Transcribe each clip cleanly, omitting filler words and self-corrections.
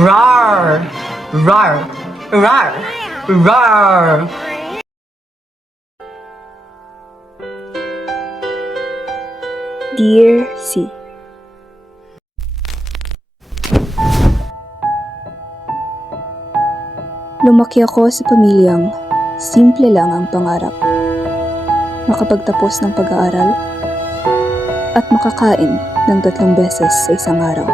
Rar! Rar! Rar! Rar! Dear C. Lumaki ako sa pamilyang simple lang ang pangarap. Makapagtapos ng pag-aaral at makakain ng 3 beses sa isang araw.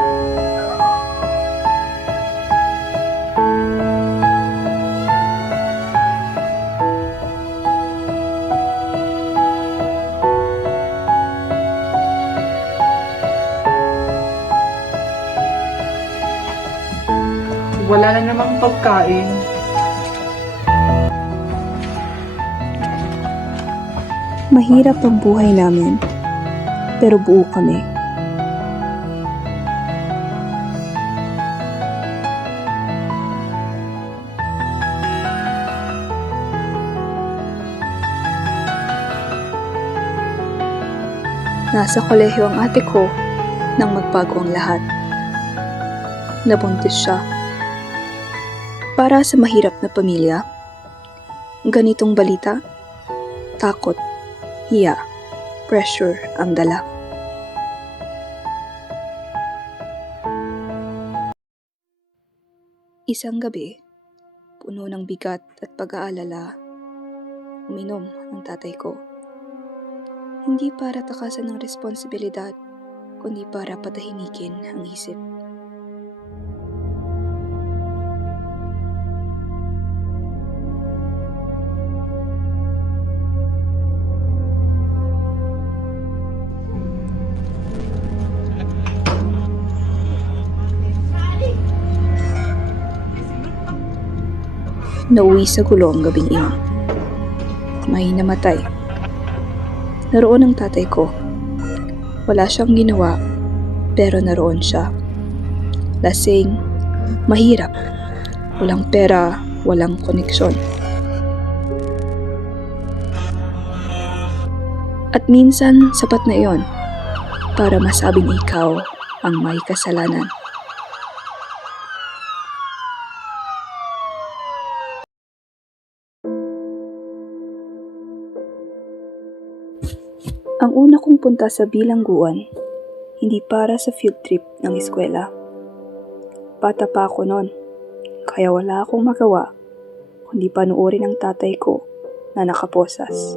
Wala na namang pagkain. Mahirap ang buhay namin, pero buo kami. Nasa kolehiyo ang ate ko nang magbago ang lahat. Nabuntis siya. Para sa mahirap na pamilya, ganitong balita, takot, hiya, pressure ang dala. Isang gabi, puno ng bigat at pag-aalala, uminom ang tatay ko. Hindi para takasan ng responsibilidad, kundi para patahimikin ang isip. Nauwi sa gulo ang gabing iyon. May namatay. Naroon ang tatay ko. Wala siyang ginawa, pero naroon siya. Lasing, mahirap, walang pera, walang koneksyon. At minsan, sapat na iyon para masabing ikaw ang may kasalanan. Ang una kong punta sa bilangguan, hindi para sa field trip ng eskwela. Bata pa ako noon, kaya wala akong magawa, kundi panuorin ang tatay ko na nakaposas.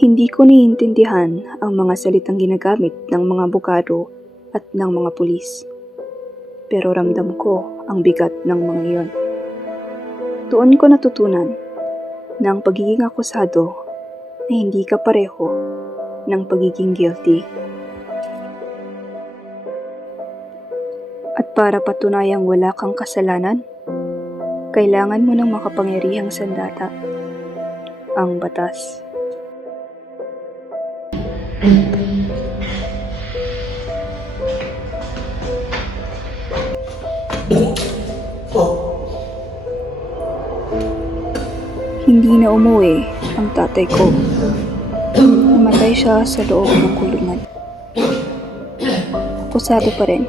Hindi ko naiintindihan ang mga salitang ginagamit ng mga abogado at ng mga pulis. Pero ramdam ko ang bigat ng mga iyon. Doon ko natutunan na ang pagiging akusado ay hindi kapareho ng pagiging guilty. At para patunayang wala kang kasalanan, kailangan mo ng makapangyarihang sandata, ang batas. Hindi na umuwi ang tatay ko. Namatay siya sa loob ng kulungan. Akusado pa rin.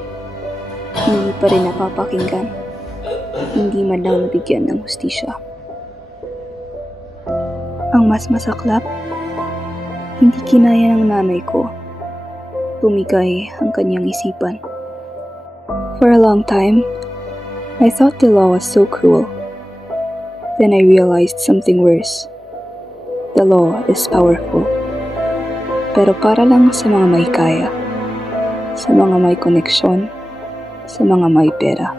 Hindi pa rin napapakinggan. Hindi man lang nabigyan ng hustisya. Ang mas masaklap, hindi kinaya ng nanay ko. Tumigay ang kanyang isipan. For a long time, I thought the law was so cruel. Then I realized something worse. The law is powerful. Pero para lang sa mga may kaya, sa mga may koneksyon, sa mga may pera.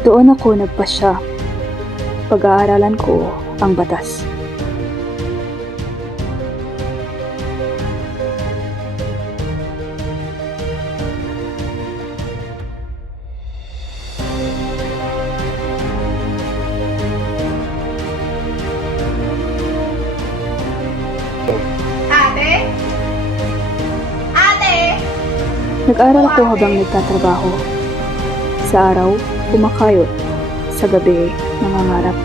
Doon ako nagpasya. Pag-aaralan ko ang batas. Ate? Nag-aral ako habang nagtatrabaho. Sa araw, kumakayod. Sa gabi, nangangarap.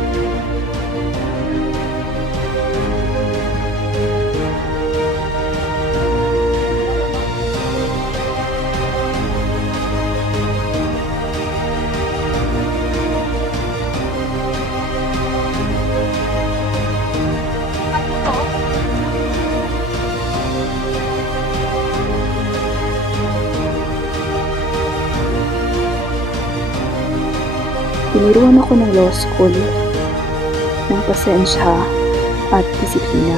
Tiniruan ako ng law school ng pasensya at disiplina.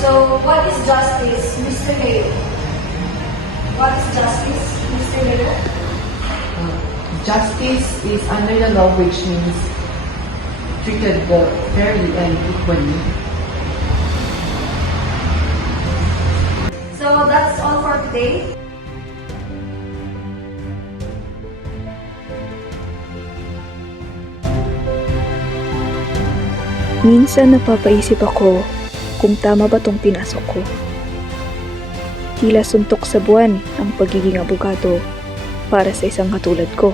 So, what is justice, Mr. Mayor? What is justice, Mr. Mayor? Justice is under the law, which means treated fairly and equally. So, that's all for today. Minsan napapaisip ako kung tama ba tong pinasok ko. Tila suntok sa buwan ang pagiging abogado para sa isang katulad ko.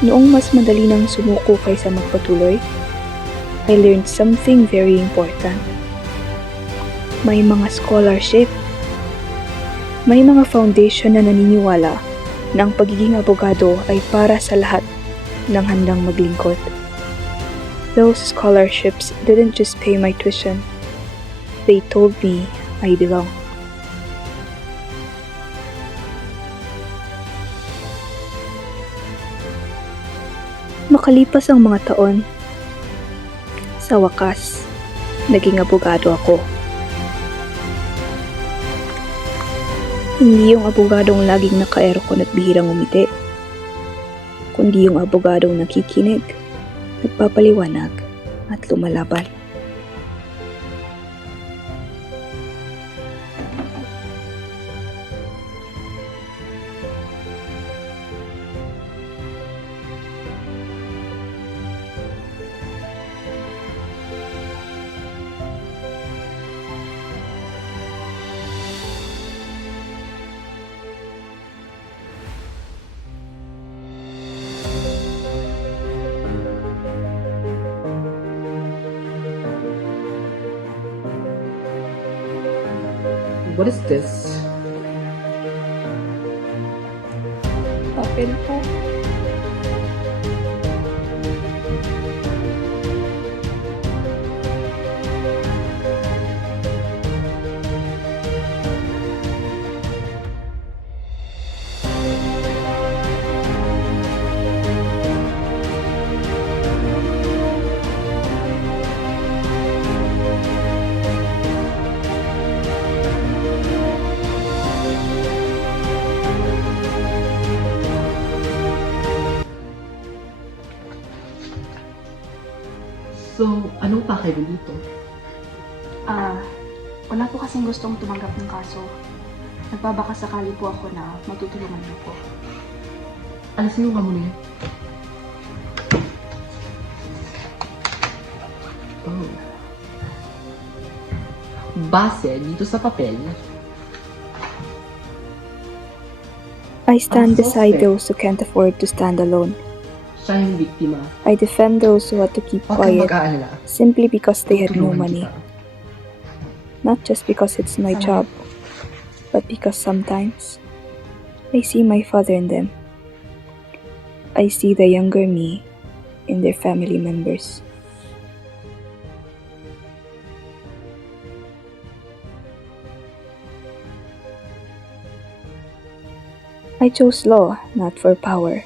Noong mas madali nang sumuko kaysa magpatuloy, I learned something very important. May mga scholarship. May mga foundation na naniniwala na ang pagiging abogado ay para sa lahat ng handang maglingkod. Those scholarships didn't just pay my tuition. They told me I belong. Makalipas ang mga taon, sa wakas, naging abogado ako. Hindi yung abogadong laging naka-aircon at bihirang umiti, kundi yung abogadong nakikinig, nagpapaliwanag at lumalaban. What is this? Papel po. So, anong pakay mo dito? Wala po kasing gustong tumanggap ng kaso. Nagbabaka sakali po ako na matutulungan niyo po. Alisin mo ka muna yan. Oh. Base dito sa papel, I stand Ang beside suspect. those who can't afford to stand alone. siya yung biktima. I defend those who had to keep Huwag kang quiet mag-aalala. simply because they had no Tutulungan money. kita. Not just because it's my job, but because sometimes I see my father in them. I see the younger me in their family members. I chose law not for power,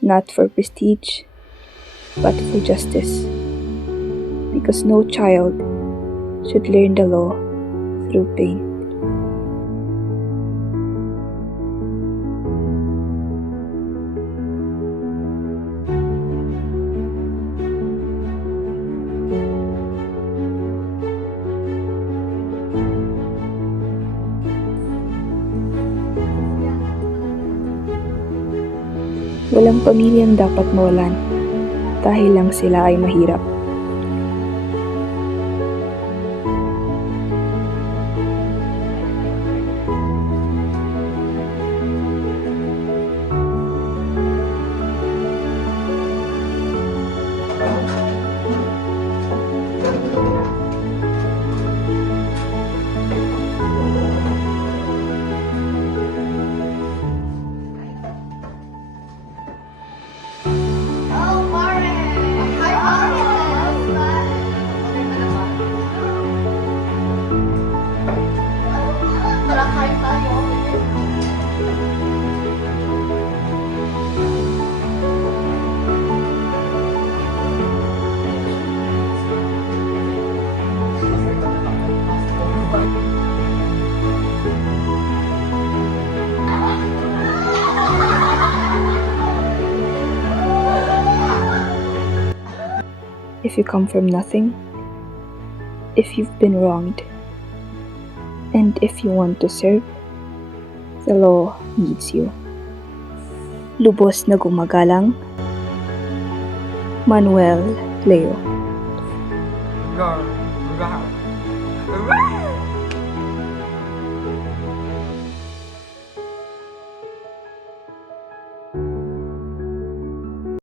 not for prestige, but for justice. Because no child should learn the law through pain. Walang pamilyang dapat mawalan dahil lang sila ay mahirap. Oh, Maren! Hi, Maren! Tara, kain tayo. If you come from nothing, if you've been wronged, and if you want to serve, the law needs you. Lubos na gumagalang, Manuel Leo. Rar, rar, rar.